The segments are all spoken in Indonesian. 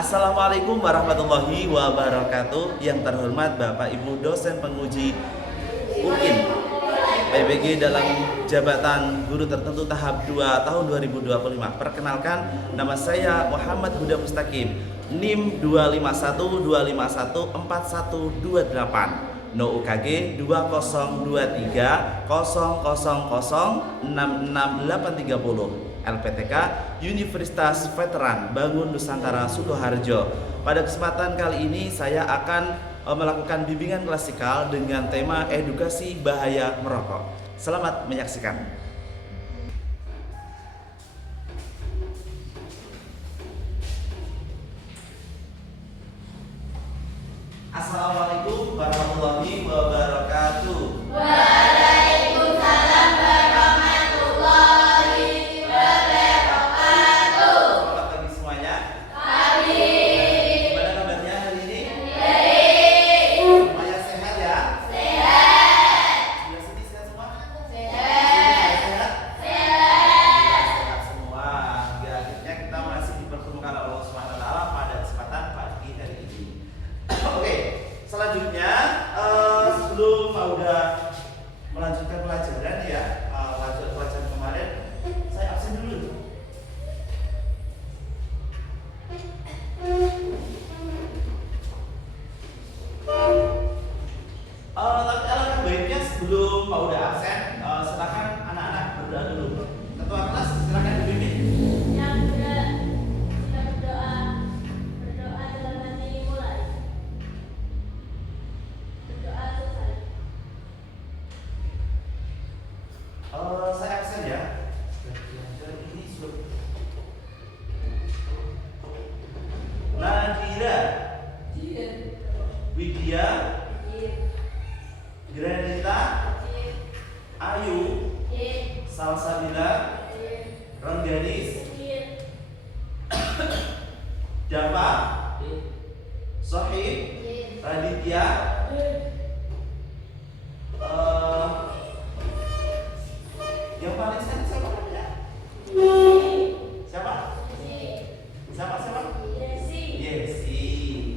Assalamualaikum warahmatullahi wabarakatuh. Yang terhormat Bapak Ibu dosen penguji UIN PBG dalam jabatan guru tertentu tahap 2 tahun 2025. Perkenalkan, nama saya Muhammad Huda Mustaqim, NIM 251251428, No UKG 202300066830, LPTK Universitas Veteran Bangun Nusantara Sukoharjo. Pada kesempatan kali ini saya akan melakukan bimbingan klasikal dengan tema edukasi bahaya merokok. Selamat menyaksikan. Assalamualaikum warahmatullahi wabarakatuh. Waalaikumsalam warahmatullahi wabarakatuh. Selamat pagi semuanya. Pagi. Gimana kabarnya hari ini? Baik. Semuanya sehat ya? Sehat. Sudah sini sehat semua? Sehat. Sehat? Sehat. Sehat semua. Hingga akhirnya kita masih dipertemukan oleh Allah Subhanahu wa taala pada kesempatan pagi hari ini. Oke, selanjutnya sebelum udah melanjutkan pelajaran ya, lanjut pelajaran kemarin, saya absen dulu. Tapi alangkah baiknya sebelum udah absen, silakan anak-anak berdoa dulu. Ketua kelas silakan dipimpin. Yang sudah berdoa dalam hati mulai. Berdoa selesai. Saya absen ya. Belajar ini sudah. Nadira, Widya, Granita, Ayu, Salsabila, Rengganis, Dava, Sohib, Raditya, yang paling sehat siapa namanya? Siapa? Siapa? Yesi.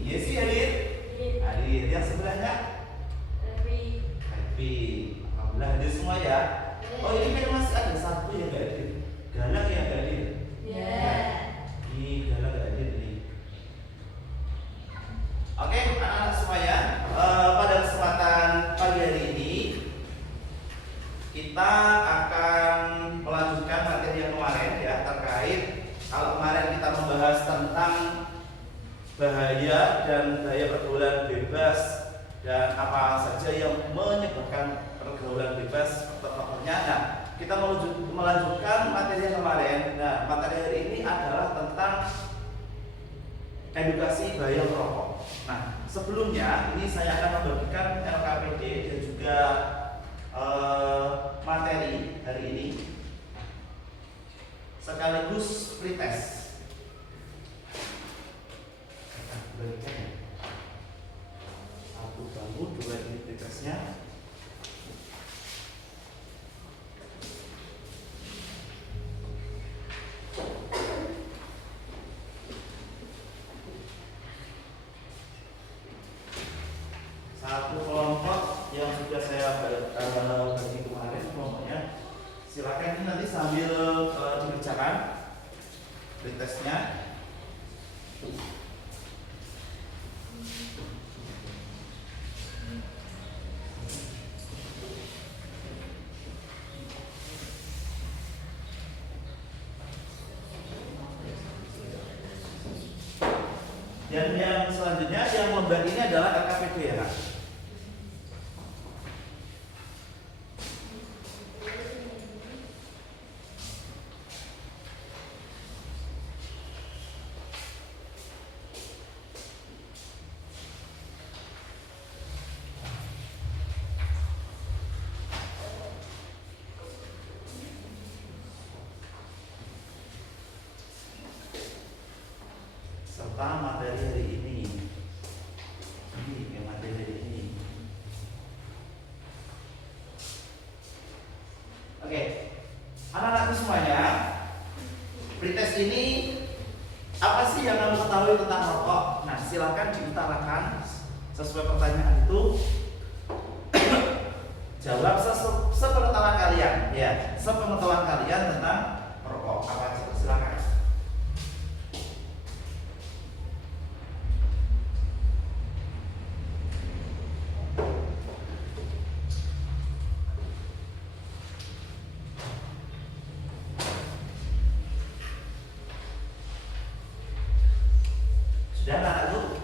Yesi hadir? Hadir. Yang sebelahnya? Happy. Alhamdulillah hadir semua ya. Oh, ini kan masih ada satu yang gak hadir. Galang yang gak hadir. Ini Galang gak hadir nih. Oke, anak-anak semuanya, pada kesempatan pagi hari ini kita akan melanjutkan materi yang kemarin ya, terkait kalau kemarin kita membahas tentang bahaya dan bahaya pergaulan bebas dan apa saja yang menyebabkan pergaulan bebas faktor-faktornya. Nah, kita melanjutkan materi yang kemarin. Nah, materi hari ini adalah tentang edukasi bahaya merokok. Nah, sebelumnya ini saya akan membagikan LKPD dan juga materi hari ini sekaligus pretest. Bagikan ya. Satu bambu, dua ini pretestnya. Satu kelompok yang sudah saya bagi kemarin kelompoknya, silakan ini nanti sambil dikerjakan pretestnya. Dan yang selanjutnya yang lomba ini adalah LKPD ya Kak? Serta materi hari ini. Ini yang materi hari ini. Oke, anak-anakku semuanya, pretest ini apa sih yang yang kamu ketahui tentang rokok? Nah, silakan diutarakan sesuai pertanyaan itu. Jawab sepengetahuan kalian, ya, sepengetahuan kalian tentang rokok. Apa aja? Silakan. Sudah anak-anakku?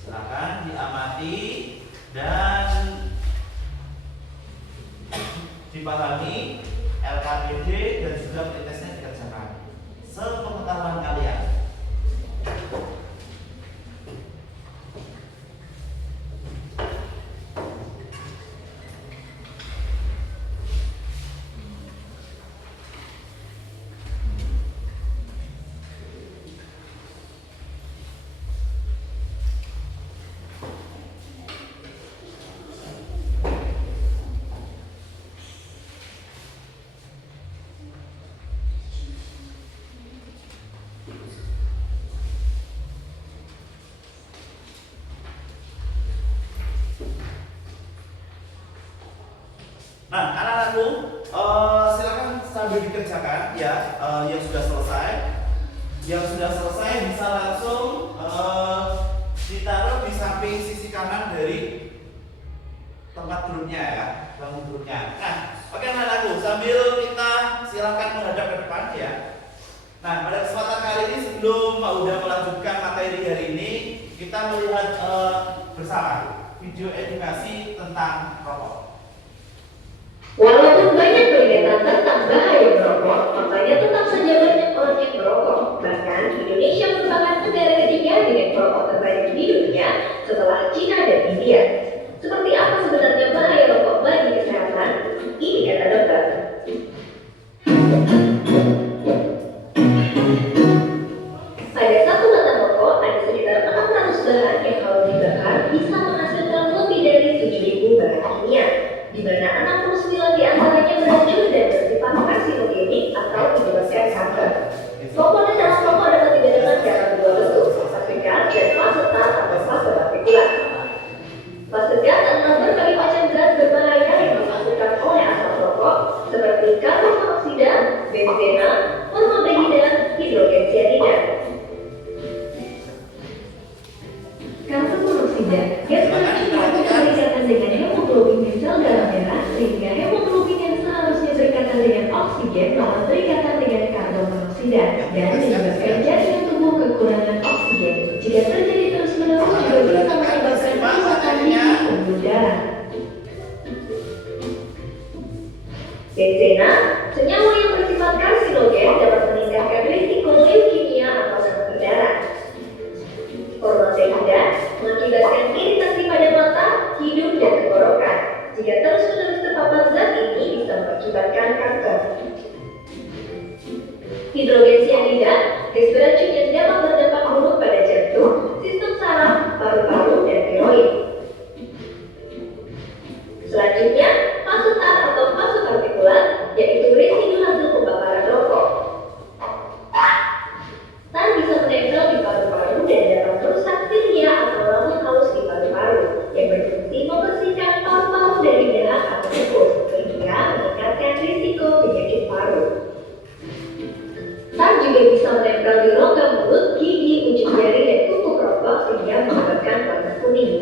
Silakan diamati dan dipahami LKPD dan juga pretesnya dikerjakan sepengetahuan kalian. Nah, anak-anakku, silakan sambil dikerjakan ya, yang sudah selesai. Yang sudah selesai bisa langsung ditaruh di samping sisi kanan dari tempat duduknya ya, bangun duduknya. Nah, oke anak-anakku, sambil kita silakan menghadap ke depan ya. Nah, pada kesempatan kali ini sebelum Pak Huda melanjutkan materi hari ini, kita melihat bersama video edukasi tentang rokok. Walaupun banyak peringatan tentang bahaya merokok, faktanya tetap saja banyak orang yang merokok. Bahkan Indonesia merupakan negara ketiga dengan perokok terbanyak di dunia setelah Cina dan India. Seperti apa sebenarnya bahaya rokok bagi kesehatan? Ini kata dokter. Pada satu batang rokok ada sekitar 600 bahan yang kalau dibakar bisa menghasilkan lebih dari 7.000 bahan kimia, di mana 69 diantaranya beracun dan bersifat karsinogenik atau menyebabkan kanker. Komponen dalam rokok dapat dibedakan dalam dua bentuk, fase gas dan fase tar atau fase partikulat. Fase gas adalah berbagai macam gas berbahaya yang dihasilkan oleh asap rokok seperti karbon monoksida, benzena, formaldehida, hidrogen cyanida. Karbon monoksida, gas beracun yang berkaitan dengan hemoglobin di sel darah merah, sehingga hemoglobin yang seharusnya berikatan dengan oksigen malah berikatan dengan karbon monoksida dan menyebabkan jaringan tubuh kekurangan oksigen. Jika terjadi terus-menerus juga bisa menyebabkan kerusakan di pembuluh darah. Benzena, senyawa yang bersifat karsinogen dapat meningkatkan risiko leukemia atau kanker darah. Formaldehida mengakibatkan iritasi pada mata, hidung, dan tenggorokan. Jika terus-menerus terpapar zat ini bisa mengakibatkan kanker. Hidrogen cyanida, gas beracun yang dapat berdampak buruk pada jantung, sistem saraf, paru-paru, dan tiroid. Selanjutnya, fase tar atau fase partikulat, yaitu residu hasil pembakaran rokok. Tar bisa menempel di paru-paru dan dapat merusak silia atau rambut halus di paru-paru yang berfungsi membersihkan paru-paru dari dahak atau tikus sehingga meningkatkan risiko penyakit paru. Tar juga bisa menempel di rongga mulut, gigi, ujung jari, dan tutup rokok sehingga menyebabkan warna kuning.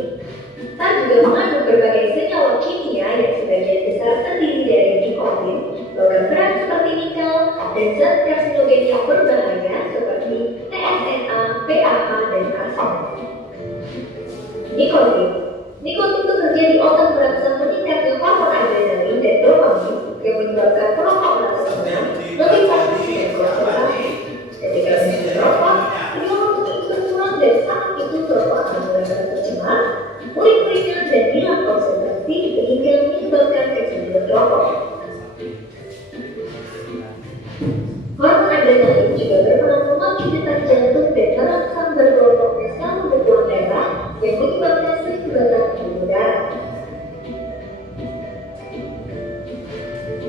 Tar juga mengandung berbagai senyawa kimia yang sebagian besar terdiri dari nikotin, logam berat seperti nikel, dan zat karsinogen yang berbahaya seperti TSNA, PAH, dan arsen. Nikotin bekerja di otak merangsang meningkatnya hormon adrenalin dan dopamin yang menyebabkan perokok merasa senang, lebih fokus dan konsentrasi. Ketika menghindari rokok, penyebab itu berkurang dan saat itu perokok akan mulai tercemar, kulit keringat dan hilang konsentrasi sehingga menyebabkan kecanduan rokok. Hormon adrenalin juga berperan memacu detak jantung dan merangsang bergelombangnya sel pembekuan darah yang menyebabkan sering keluar pembuluh darah.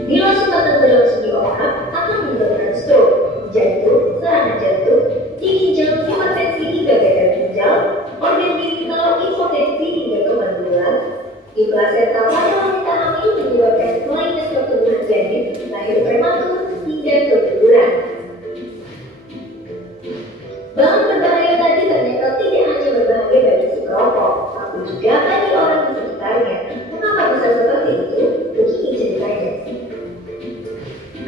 Bila sumbatan berlangsung di otak, akan menyebabkan stroke, jantung, serangan jantung, di ginjal, hipertensi hingga gagal ginjal, organ vital, impotensi hingga kemandulan. Di plasenta pada wanita hamil menyebabkan kelainan pertumbuhan janin, lahir prematur, hingga keguguran. Bahan berbahaya tadi ternyata tidak hanya berbahaya bagi si perokok, tapi juga bagi orang di sekitarnya. Mengapa bisa seperti itu? Begini ceritanya.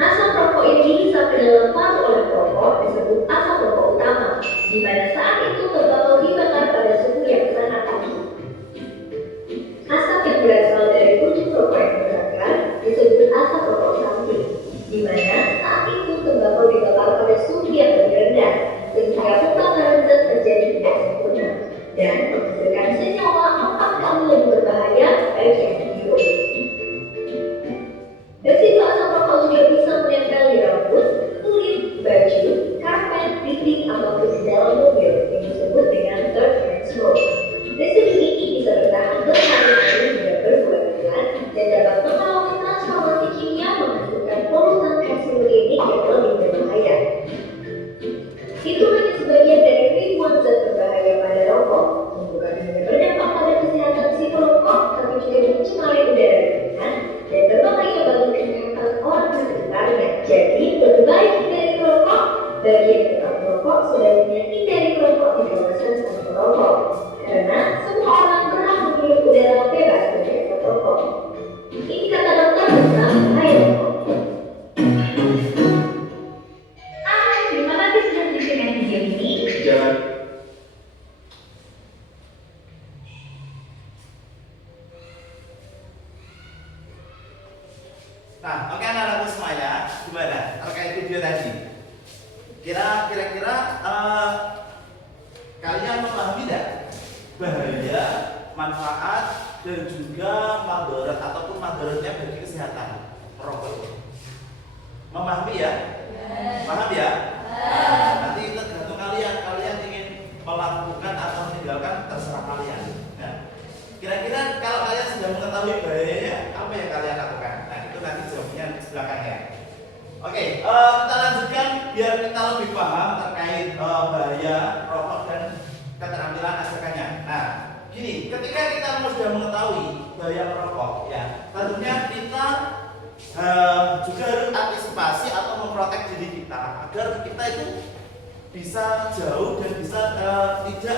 Asap rokok yang dihisap ke dalam paru oleh perokok disebut asap rokok utama, di mana saat itu tembakau dibakar pada suhu yang sangat tinggi. Asap yang berasal dari ujung rokok yang terbakar disebut asap rokok samping, di mana saat itu tembakau dibakar pada suhu yang lebih rendah, sehingga pembakaran zat terjadi tidak sempurna dan menghasilkan senyawa 4 kali lebih berbahaya bagi yang dihirup. Residu asap rokok juga bisa menempel di rambut, kulit, baju, karpet, dinding, ataupun di dalam mobil yang disebut dengan third hand smoke. Residu ini bisa bertahan berhari-hari hingga berbulan-bulan dan dapat mengalami transformasi kimia menghasilkan polutan karsinogenik yang lebih berbahaya. Itu hanya sebagian dari ribuan zat berbahaya pada rokok, yang bukan hanya berdampak pada kesehatan si perokok, tapi juga mencemari udara lingkungan dan berbahaya bagi kesehatan orang di sekitarnya. Jadi, lebih baik hindari rokok. Bagi yang tetap merokok, sebaiknya hindari rokok di kawasan tanpa perokok, karena semua orang berhak memilih udara bebas dari asap rokok. Ini kata dokter tentang bahaya rokok. Terima kasih sudah menyaksikan video ini. Jangan. Nah, oke anak-anakku semuanya, gimana terkait video tadi? Kira-kira kalian memahami tidak bahaya, manfaat, dan juga madarat ataupun madaratnya bagi kesehatan perokok? Memahami ya? Paham ya? Nanti tergantung kalian ingin melakukan atau meninggalkan, terserah kalian. Nah, kira-kira kalau kalian sudah mengetahui bahayanya, apa yang kalian lakukan? Nah, itu nanti jawabnya belakangnya. Oke, kita lanjutkan biar kita lebih paham terkait bahaya rokok dan keterampilan ajakannya. Nah, gini, ketika kita sudah mengetahui bahaya rokok, ya, tentunya kita juga harus antisipasi atau memprotek diri kita agar kita itu bisa jauh dan bisa tidak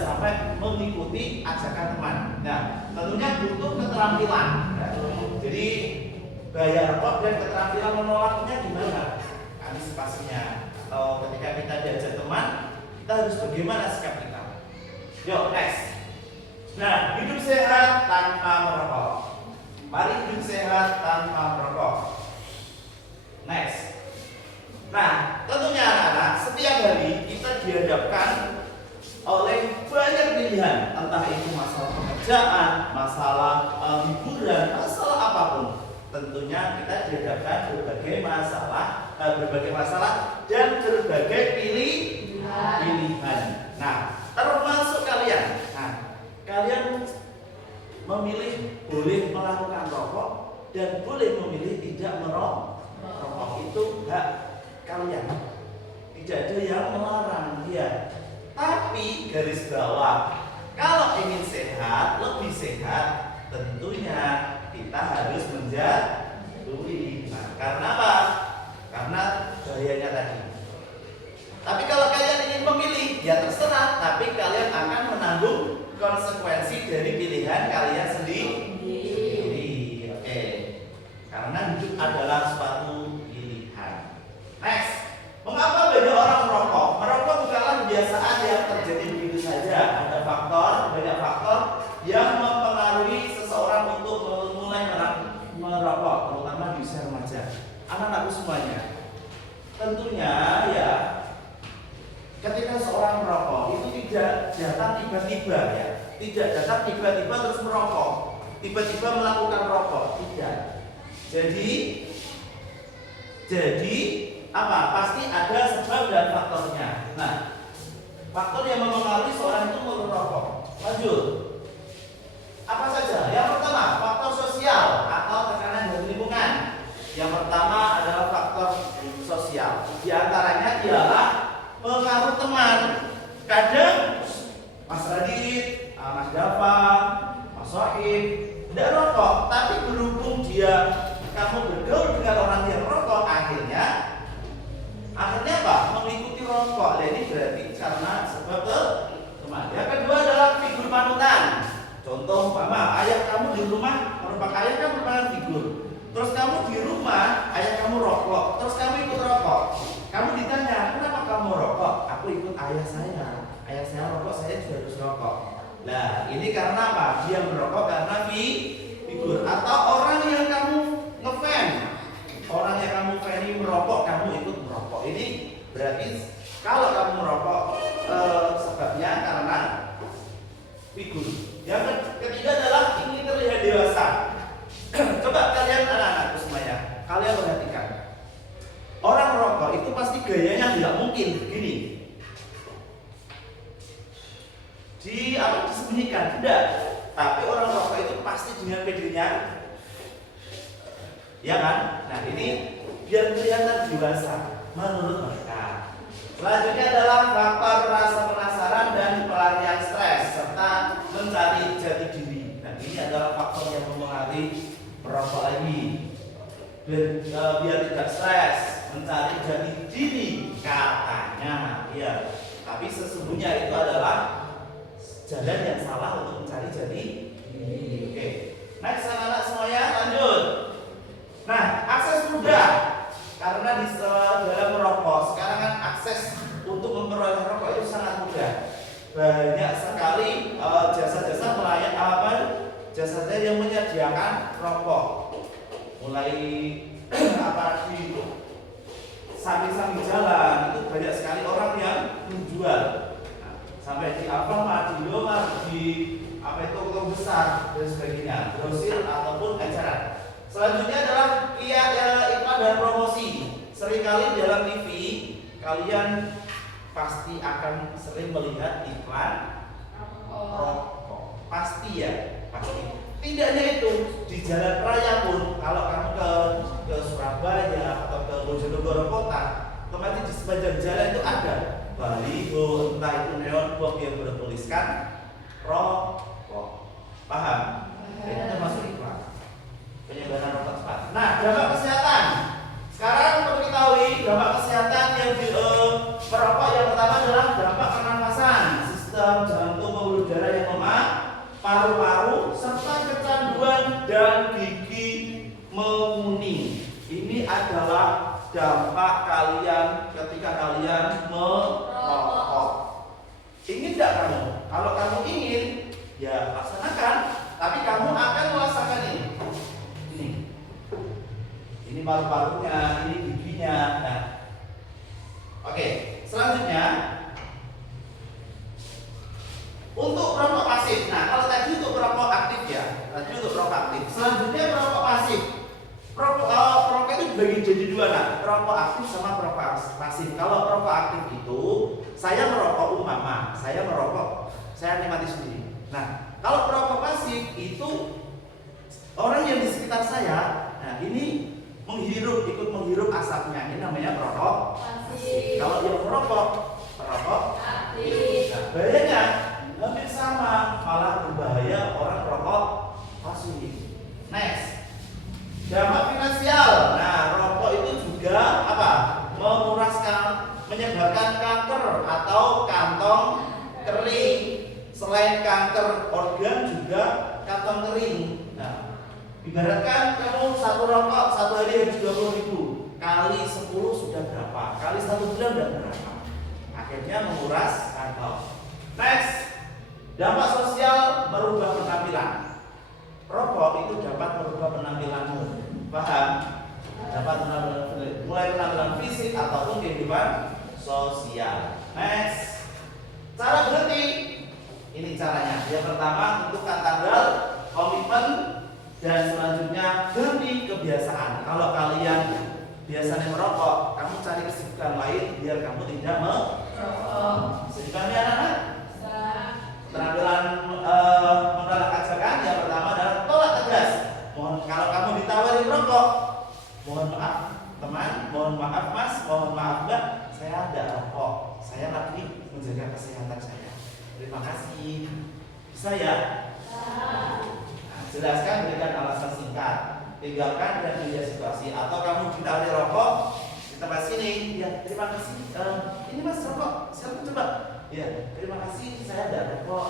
sampai mengikuti ajakan teman. Nah, tentunya butuh keterampilan. Nah, jadi bahaya rokok dan keterampilan menolaknya gimana antisipasinya, atau ketika kita diajak teman kita harus bagaimana sikap kita. Yuk, next. Nah, hidup sehat tanpa merokok. Mari hidup sehat tanpa merokok. Next. Nah, tentunya anak-anak, setiap hari kita dihadapkan oleh banyak pilihan, entah itu masalah pekerjaan, masalah hiburan, masalah apapun. Tentunya kita dihadapkan berbagai masalah dan berbagai pilihan. Nah, termasuk kalian. Nah, kalian memilih boleh melakukan rokok dan boleh memilih tidak merokok. Itu hak kalian. Tidak ada yang melarang dia. Tapi garis bawah, kalau ingin sehat, lebih sehat, tentunya kita harus menjauhi. Nah, karena apa? Karena bahayanya tadi. Tapi kalau kalian ingin memilih, ya terserah. Tapi kalian akan menanggung konsekuensi dari pilihan kalian sendiri. Oke. Karena hidup adalah suatu pilihan. Next. Mengapa banyak orang merokok? Merokok bukanlah kebiasaan yang terjadi begitu saja. Ada banyak faktor yang mempengaruhi seseorang untuk mulai merokok, terutama di usia remaja. Anak-anakku semuanya. Tentunya ya, ketika seorang merokok itu tidak datang tiba-tiba ya, tidak datang tiba-tiba terus merokok, tiba-tiba melakukan rokok, tidak. Jadi apa? Pasti ada sebab dan faktornya. Nah, faktor yang mempengaruhi seorang itu merokok. Lanjut. Apa saja? Yang pertama, faktor sosial atau tekanan tidak rokok, tapi berhubung kamu bergaul dengan orang yang rokok, akhirnya apa? Mengikuti rokok. Nah, ini berarti karena sebab teman. Yang kedua adalah figur panutan. Contoh umpama ayah kamu di rumah merupakan ayah kamu merupakan figur. Terus kamu di rumah ayah kamu rokok, terus kamu ikut rokok. Kamu ditanya, kenapa kamu rokok? Aku ikut ayah saya. Ayah saya rokok, saya juga harus rokok. Nah, ini karena apa? Dia merokok karena figur. Atau orang yang kamu ngefan, orang yang kamu fani merokok, kamu ikut merokok. Ini berarti kalau kamu merokok sebabnya karena figur. Yang ketiga adalah ingin terlihat dewasa. Coba kalian anak-anakku semuanya, kalian perhatikan. Orang merokok itu pasti gayanya tidak mungkin begini. Disembunyikan, tidak. Tapi orang merokok itu pasti dengan pedenya, ya kan? Nah, ini biar kelihatan dewasa menurut mereka. Selanjutnya adalah faktor rasa penasaran dan pelarian stres serta mencari jati diri. Nah, ini adalah faktor yang mempengaruhi merokok lagi. Biar tidak stres, mencari jati diri katanya, ya. Tapi sesungguhnya itu adalah jalan yang salah untuk mencari jati diri. Oke. Next, anak-anak semuanya lanjut. Nah, akses mudah. Karena di dalam merokok sekarang kan akses untuk memperoleh rokok itu sangat mudah. Banyak sekali jasa-jasa jasa yang menyediakan rokok. Mulai di samping-samping jalan itu banyak sekali orang yang menjual. Nah, sampai di Alfamart, di Indomaret, di toko besar dan sebagainya, grosir ataupun eceran. Selanjutnya adalah iklan dan promosi. Seringkali dalam TV kalian pasti akan sering melihat iklan rokok. Pasti ya, pasti. Tidak hanya itu, di jalan raya pun kalau kamu ke Surabaya atau ke Bojonegoro kota, otomatis di sepanjang jalan itu ada baliho, entah itu neon box yang bertuliskan rokok. Paham? Itu termasuk iklan. Penyebaran rokok cepat. Nah, dampak kesehatan. Sekarang perlu diketahui dampak kesehatan yang merokok yang pertama adalah dampak pernafasan, sistem jantung, pembuluh darah yang lemah, paru-paru, serta kecanduan dan gigi menguning. Ini adalah dampak kalian ketika kalian merokok. Ingin tidak kamu? Kalau kamu ingin, ya laksanakan. Tapi kamu akan merasakan ini. Ini paru-parunya, ini giginya. Nah, oke. Selanjutnya untuk perokok pasif. Nah, kalau tadi untuk perokok aktif ya, tadi untuk perokok aktif. Selanjutnya perokok pasif. Perokok itu dibagi jadi dua, nah, perokok aktif sama perokok pasif. Kalau perokok aktif itu, saya merokok saya nikmati sendiri. Nah, kalau perokok pasif itu orang yang di sekitar saya, nah ini ikut menghirup asapnya. Ini namanya perokok pasif. Kalau yang merokok, perokok aktif. Nah, bahayanya hampir sama, malah berbahaya orang perokok pasif. Next, dampak finansial. Nah, rokok itu juga apa? Menyebabkan kanker atau kantong kering. Selain kanker organ juga kantong kering. Nah, ibaratkan kamu satu rokok satu hari habis 20.000, kali 10 sudah berapa? Kali 1 bulan sudah berapa? Akhirnya menguras kantong. Next, dampak sosial merubah penampilan. Rokok itu dapat merubah penampilanmu. Paham? Dapat mulai penampilan fisik ataupun kehidupan sosial. Next, cara berhenti. Ini caranya. Yang pertama, tentukan tanggal, komitmen, dan selanjutnya ganti kebiasaan. Kalau kalian biasanya merokok, kamu cari kesibukan lain biar kamu tidak merokok. Kesibukannya anak-anak? Keterampilan menolak ajakan. Yang pertama adalah tolak tegas. Kalau kamu ditawari merokok, mohon maaf teman, mohon maaf mas, mohon maaf mbak, saya tidak rokok, saya lagi menjaga kesehatan saya. Terima kasih. Bisa ya? Nah, jelaskan dengan alasan singkat. Tinggalkan dan lihat situasi. Atau kamu ditawari rokok di tempat sini, ya terima kasih. Ini mas rokok, silakan coba. Ya terima kasih, saya ada rokok.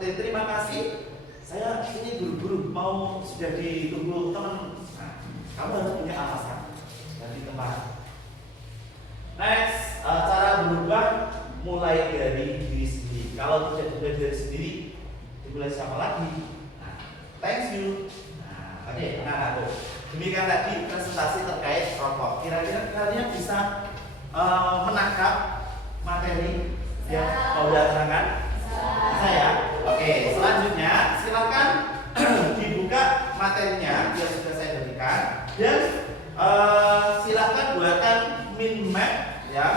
Terima kasih. Saya ini buru-buru mau sudah ditunggu teman. Nah, kamu harus punya alasan dari tempat. Next, cara berubah mulai dari diri sendiri. Kalau tidak mulai dari sendiri, dimulai siapa lagi? Nah, thanks you. Nah, oke, anak-anakku. Demikian tadi presentasi terkait rokok. Kira-kira kalian bisa menangkap materi yang mau terangkan? Saya. Oke, selanjutnya silakan dibuka materinya yang sudah saya berikan dan silakan buatkan mind map ya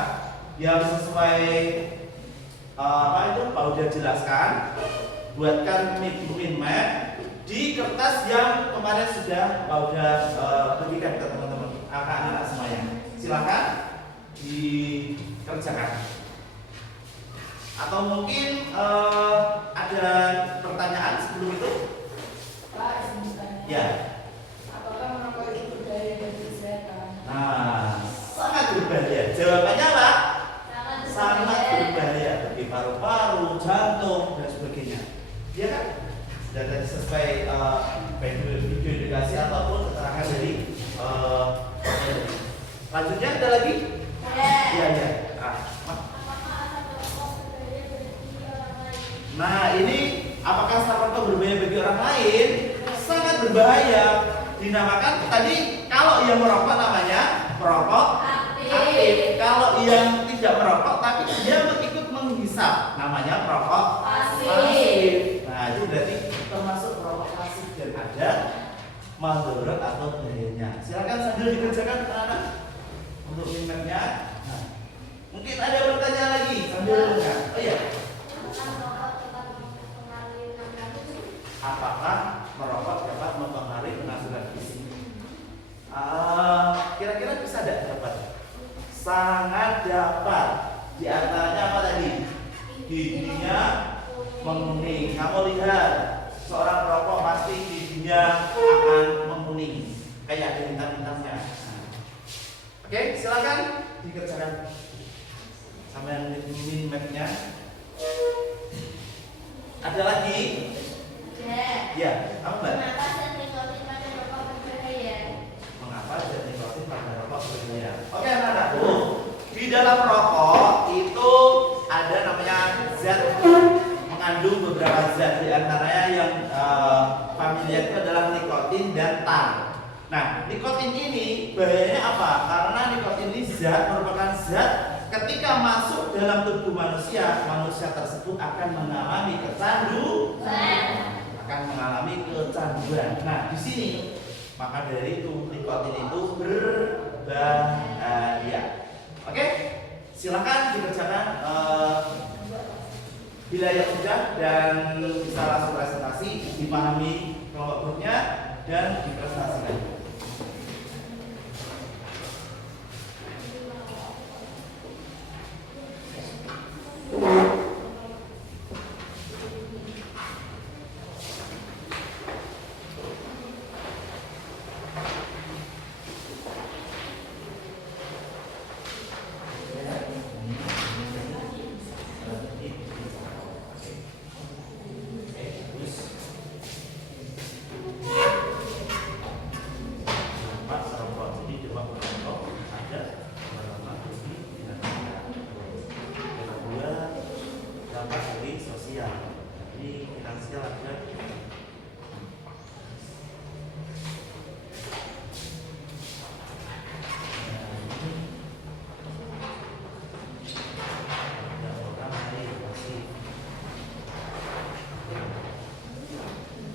yang sesuai apa itu Pak udah jelaskan. Buatkan mind map di kertas yang kemarin sudah Pak udah berikan ke teman-teman anak-anak semuanya. Silakan dikerjakan. Atau mungkin ada pertanyaan sebelum itu? Pak, sebentar. Ya. Apakah merokok itu berbahaya bagi kesehatan? Nah, sangat berbahaya. Jawabannya apa? Sangat berbahaya bagi paru-paru, jantung dan sebagainya. Iya kan? Sudah tadi sesuai baik video edukasi ataupun keterangan dari lanjutnya ada lagi? Iya, iya. Nah, ini apakah asap rokok berbahaya bagi orang lain? Sangat berbahaya. Dinamakan tadi kalau yang merokok namanya perokok aktif. Kalau yang tidak merokok tapi dia ikut menghisap namanya perokok pasif. Nah, itu berarti termasuk perokok pasif dan ada mudarat atau bahayanya. Silakan sambil dikerjakan anak-anak untuk minumnya. Nah, mungkin ada pertanyaan lagi sambil dengar. Oh iya. Apakah merokok dapat mempengaruhi penampilan fisik? Kira-kira bisa tidak dapat? Sangat dapat. Di antaranya apa tadi? Giginya menguning. Kamu lihat seorang perokok pasti giginya akan menguning, kayak ada bintang-bintangnya. Oke, silakan dikerjakan. Sama yang ini mapnya. Ada lagi? Ya, apa mbak? Mengapa zat nikotin pada rokok berbahaya? Mengapa zat nikotin pada rokok berbahaya? Oke anak-anakku, di dalam rokok itu ada namanya zat mengandung beberapa zat, di antaranya yang familiar itu adalah nikotin dan tar. Nah, nikotin ini bahayanya apa? Karena nikotin ini merupakan zat ketika masuk dalam tubuh manusia, manusia tersebut akan mengalami kecanduan. Nah, di sini maka dari itu nikotin itu berbahaya. Oke, silakan dikerjakan bila yang sudah dan bisa langsung presentasi, dipahami kelompok grupnya dan dipresentasikan.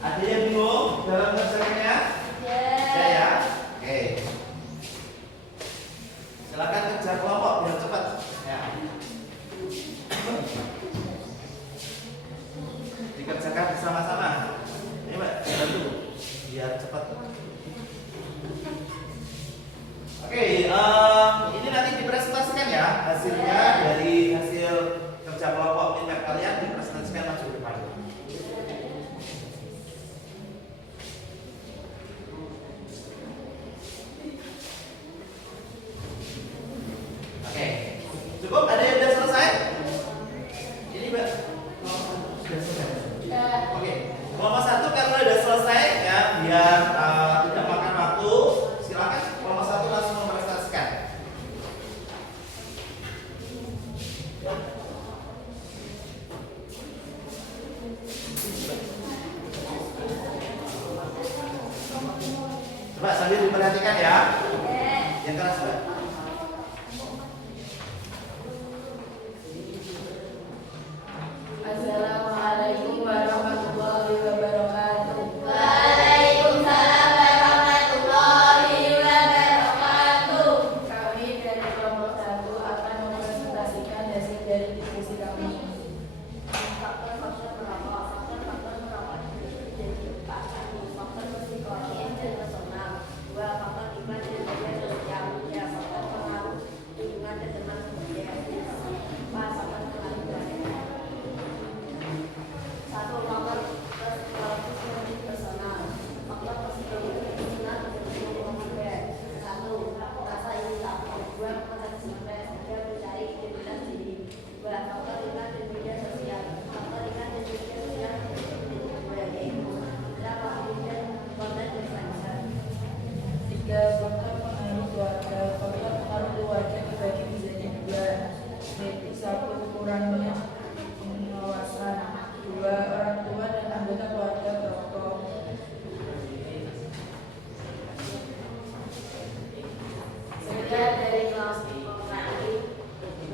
Ada yang bingung dalam kerjanya? Ya. Oke. Silakan kerja kelompok biar cepat. Ya. Dikerjakan bersama-sama. Ini Mbak, bantu biar cepat. Oke, ini nanti dipresentasikan ya hasilnya dari hasil kerja kelompok minat kalian dipresentasikan maju depan. Coba sambil diperhatikan ya. Yang keras Mbak. Assalamualaikum warahmatullahi wabarakatuh. Waalaikumsalam warahmatullahi wabarakatuh. Kami dari kelompok 1 akan mempresentasikan hasil dari diskusi kami. Faktor-faktor merokok itu jadi 4. 1. Faktor psikologi dan personal. 2. Faktor iklan dan media sosial. 3. Faktor pengaruh lingkungan dan teman sebaya. 4. Faktor kelanjutan. 1. Faktor psikologi personal. Faktor psikologi personal untuk kemudian 1. Rasa ingin tahu. 2. Potensi stres. 3. Mencari identitas diri. 2. Faktor iklan dan media sosial. Faktor iklan dan media sosial yaitu positif konten influencer. 3. Faktor pengaruh keluarga. Faktor pengaruh keluarga dibagi menjadi 2, yaitu 1. Kurangnya pengawasan. 2. Orang tua dan anggota keluarga perokok. Sekian dari kelas kami.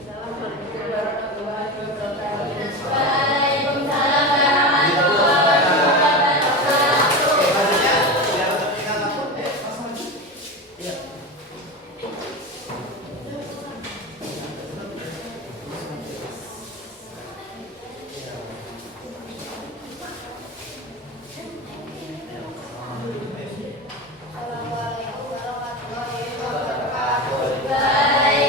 Assalamualaikum warahmatullahi wabarakatuh. Waalaikumsalam warahmatullahi wabarakatuh. Oke, selanjutnya biar untuk tinggal satu. Mas maju. Iya. Assalamualaikum warahmatullahi wabarakatuh.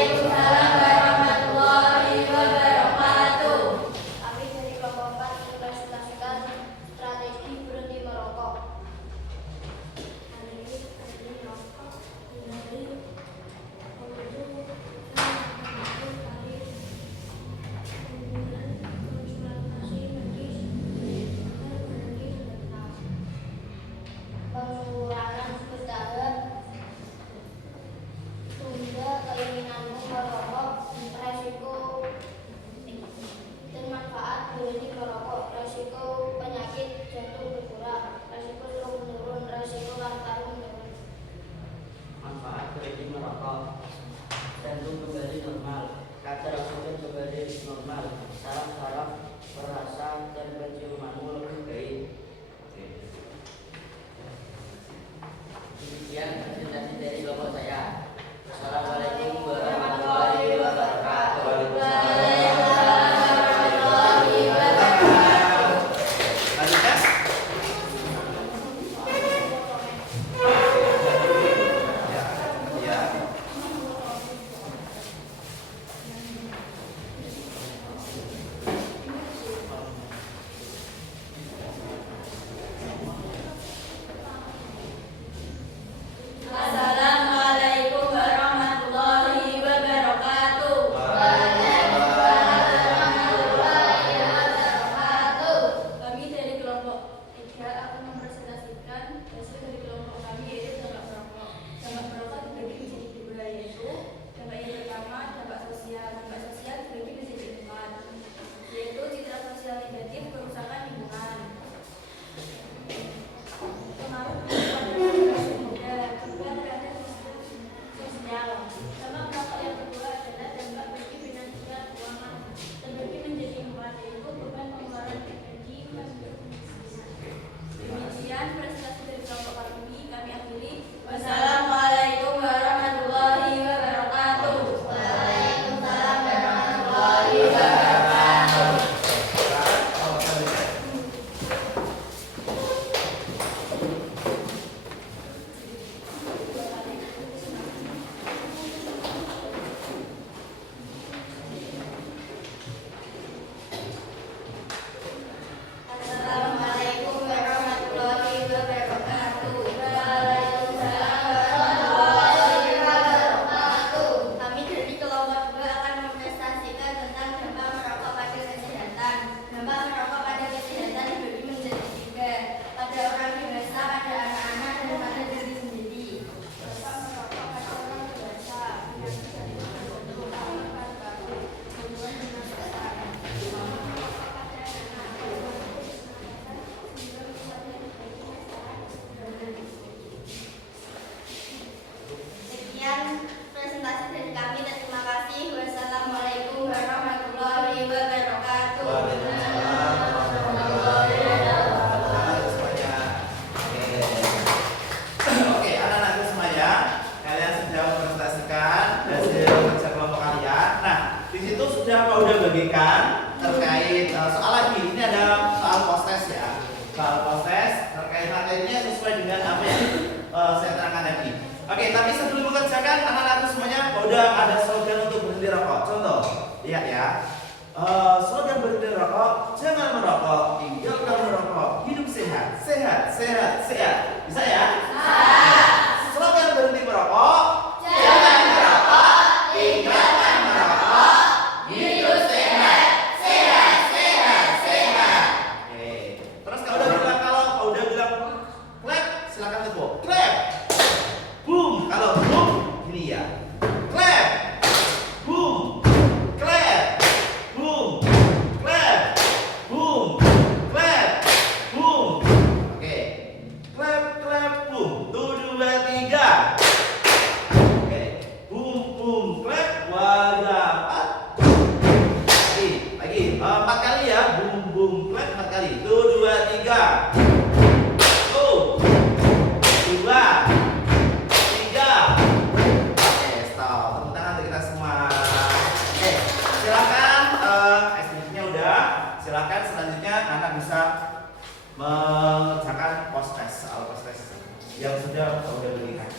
saya terangkan lagi. Oke, tapi sebelum mengerjakan anak-anakku semuanya udah ada slogan untuk berhenti rokok. Contoh, lihat ya. Slogan berhenti rokok, jangan merokok, tinggalkan merokok, hidup sehat, sehat, sehat, sehat. Bisa ya? Slogan berhenti merokok, jangan merokok, tinggalkan merokok, hidup sehat, sehat, sehat, sehat. Oke. Terus kalau udah bilang clap, silakan tepuk. Clap. Boom. Kalau boom, gini ya. Clap. Boom. Clap. Boom. Clap. Boom. Clap. Boom. Oke. Clap, clap, boom. 1, 2, 3. Oke. Boom, boom, clap. 1, 2, 3. Lagi. 4 kali ya. Boom, boom, clap 4 kali. 1, 2, 3. 1, 2, 3. Oke, stop. Tepuk tangan untuk kita semua. Oke, silakan. Estimasinya udah. Silakan selanjutnya anak bisa mengerjakan post test, soal post test yang sudah diberikan.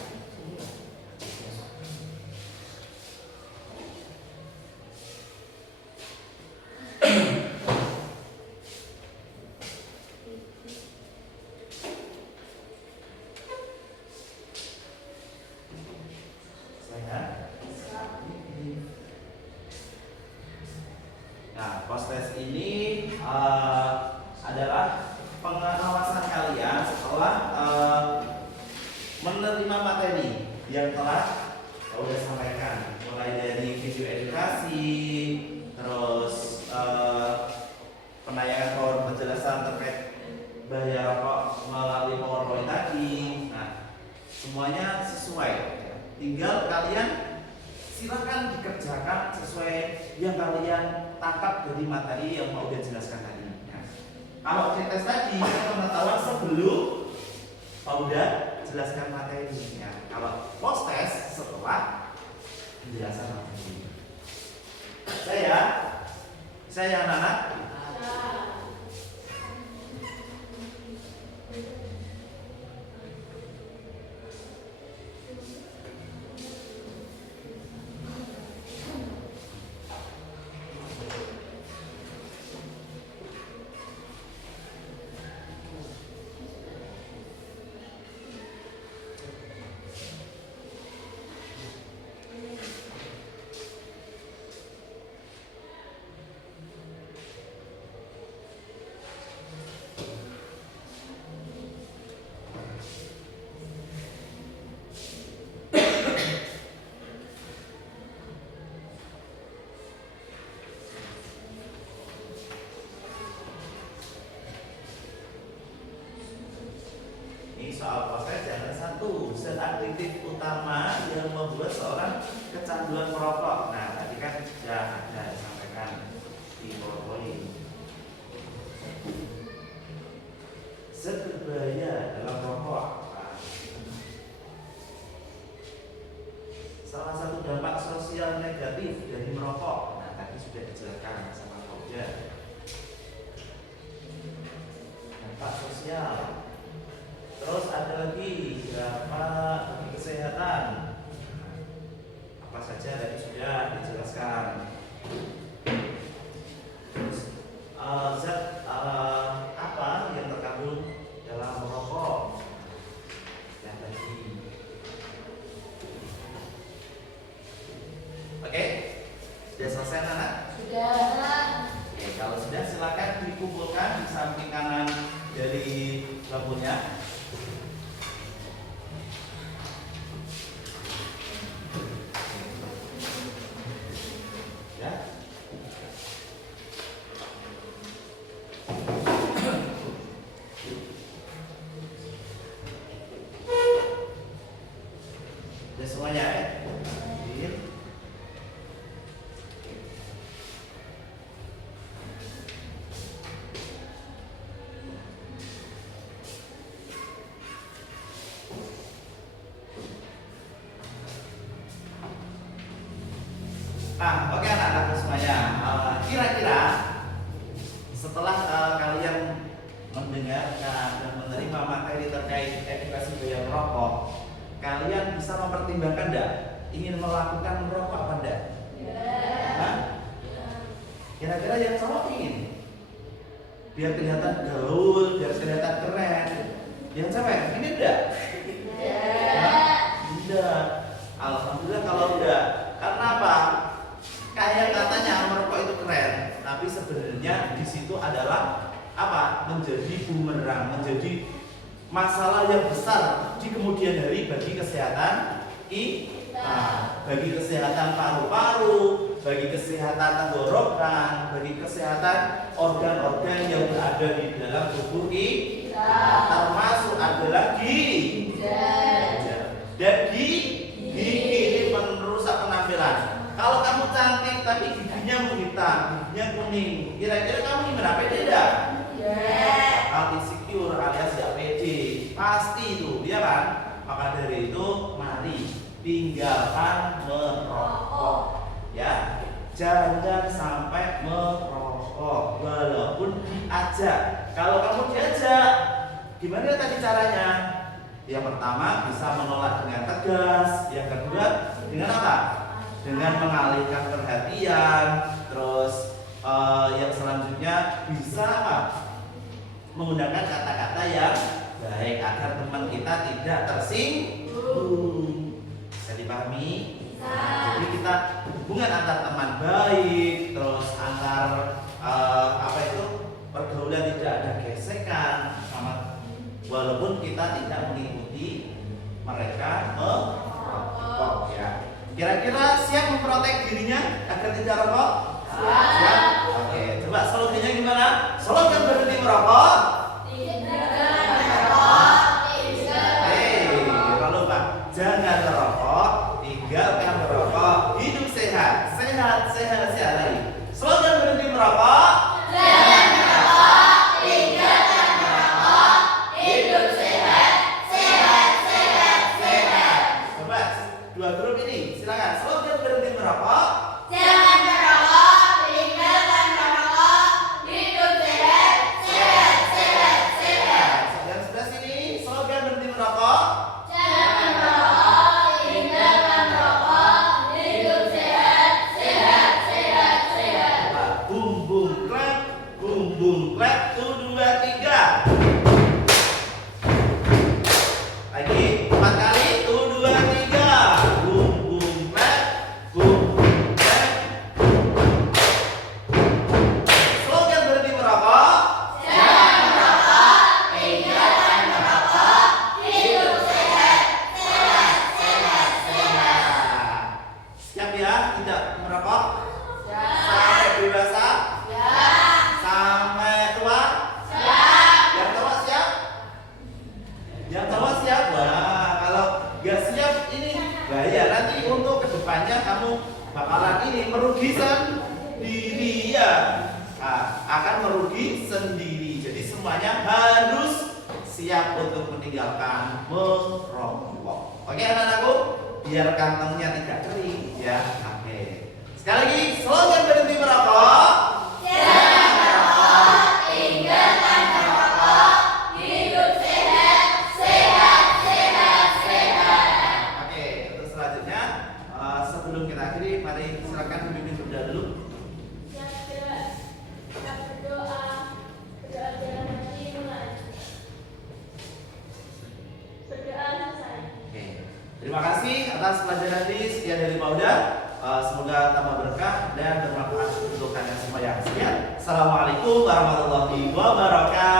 Nah, post test ini adalah pengawasan kalian setelah menerima materi yang telah sudah sampaikan, mulai dari video edukasi, terus penayangan penjelasan terkait bahaya rokok melalui PowerPoint tadi. Nah, semuanya sesuai. Tinggal kalian silakan dikerjakan sesuai yang kalian tangkap dari materi yang mau dijelaskan tadi. Ya. Kalau tes tadi kita pengetahuan sebelum udah jelaskan materinya. Kalau post test setelah penjelasan materi. Saya anak-anak. Soal proses jangan satu zat aktif utama yang membuat seorang kecanduan merokok. Nah, tadi kan sudah ada disampaikan di PowerPoint. Zat berbahaya dalam rokok. Salah satu dampak sosial negatif dari merokok. Nah, tadi sudah dijelaskan sama Fauja. Dampak sosial. Terus ada lagi dampak bagi kesehatan. Apa saja tadi sudah dijelaskan. Terus zat apa yang terkandung dalam merokok? Yang tadi. Oke, sudah selesai anak? Sudah. Oke, kalau sudah silakan dikumpulkan di samping kanan dari lampunya. Udah semuanya ya? Nah, oke anak-anakku semuanya. Kira-kira setelah kalian mendengarkan dan menerima materi terkait edukasi bahaya merokok merokok. Kalian bisa mempertimbangkan enggak? Ingin melakukan merokok apa enggak? Hah? Kira-kira yang cowok ingin? Biar kelihatan gaul, biar kelihatan keren. Yang cewek ini enggak? Enggak. Alhamdulillah kalau enggak. Karena apa? Kayak katanya merokok itu keren, tapi sebenarnya di situ adalah apa? Menjadi bumerang, menjadi masalah yang besar di kemudian hari bagi kesehatan kita, bagi kesehatan paru-paru, bagi kesehatan tenggorokan, bagi kesehatan organ-organ yang berada di dalam tubuh kita, termasuk adalah ginjal. Dan gigi ini merusak penampilan. Kalau kamu cantik tapi giginya menghitam, giginya kuning, kira-kira kamu gimana? Pede tidak? Bakal insecure alias tidak pede, pasti itu, ya kan? Maka dari itu, mari tinggalkan merokok, ya. Jangan sampai merokok, walaupun diajak. Kalau kamu diajak, gimana tadi caranya? Yang pertama bisa menolak dengan tegas, yang kedua dengan apa? Dengan mengalihkan perhatian, terus yang selanjutnya bisa apa? Menggunakan kata-kata yang baik agar teman kita tidak tersinggung. Bisa dipahami? Nah, jadi kita hubungan antar teman baik, terus antar pergaulan tidak ada gesekan, sama walaupun kita tidak mengikuti mereka merokok, ya. Kira-kira siap memprotek dirinya agar tidak rokok? Siap. Oke, coba slogannya gimana? Slogan berhenti merokok. Lalu Pak, jangan merokok, tinggalkan merokok, hidup sehat, sehat lagi. Slogan berhenti merokok. Jangan merokok, tinggalkan merokok, hidup sehat. Coba dua grup ini, silakan. Slogan berhenti merokok. Jangan merokok, tinggalkan merokok, hidup sehat. Yang sebelah sini, slogan berhenti merokok. Jangan merokok, tinggalkan merokok, hidup sehat. Bum bum clap, 1, 2, 3. Lagi 4 kali, 1, 2, 3. Bum bum clap, slogan berhenti merokok. Jangan merokok, tinggalkan merokok, hidup sehat. Siap ya, tidak merokok sampai dewasa, sampai tua. Yang tua siap? Yang tua siap? Wah, kalau nggak siap ini bahaya. Nanti untuk kedepannya kamu bakalan ini merugi sendiri, ya. Akan merugi sendiri. Jadi semuanya harus siap untuk meninggalkan merokok. Oke anak-anakku, biar kantongnya tidak kering, ya. Oke. Sekali lagi, slogan berhenti merokok. Jangan merokok, tinggalkan merokok, hidup sehat. Oke, untuk selanjutnya sebelum kita akhiri, mari silakan pemimpin berdahulu. Berdoa jalan haji mulai. Berdoa selesai. Oke. Terima kasih atas pelajaran ini. Sekian dari Pak Uda. Semoga tambah berkah dan bermanfaat untuk kalian semua yang sekian. Assalamualaikum warahmatullahi wabarakatuh.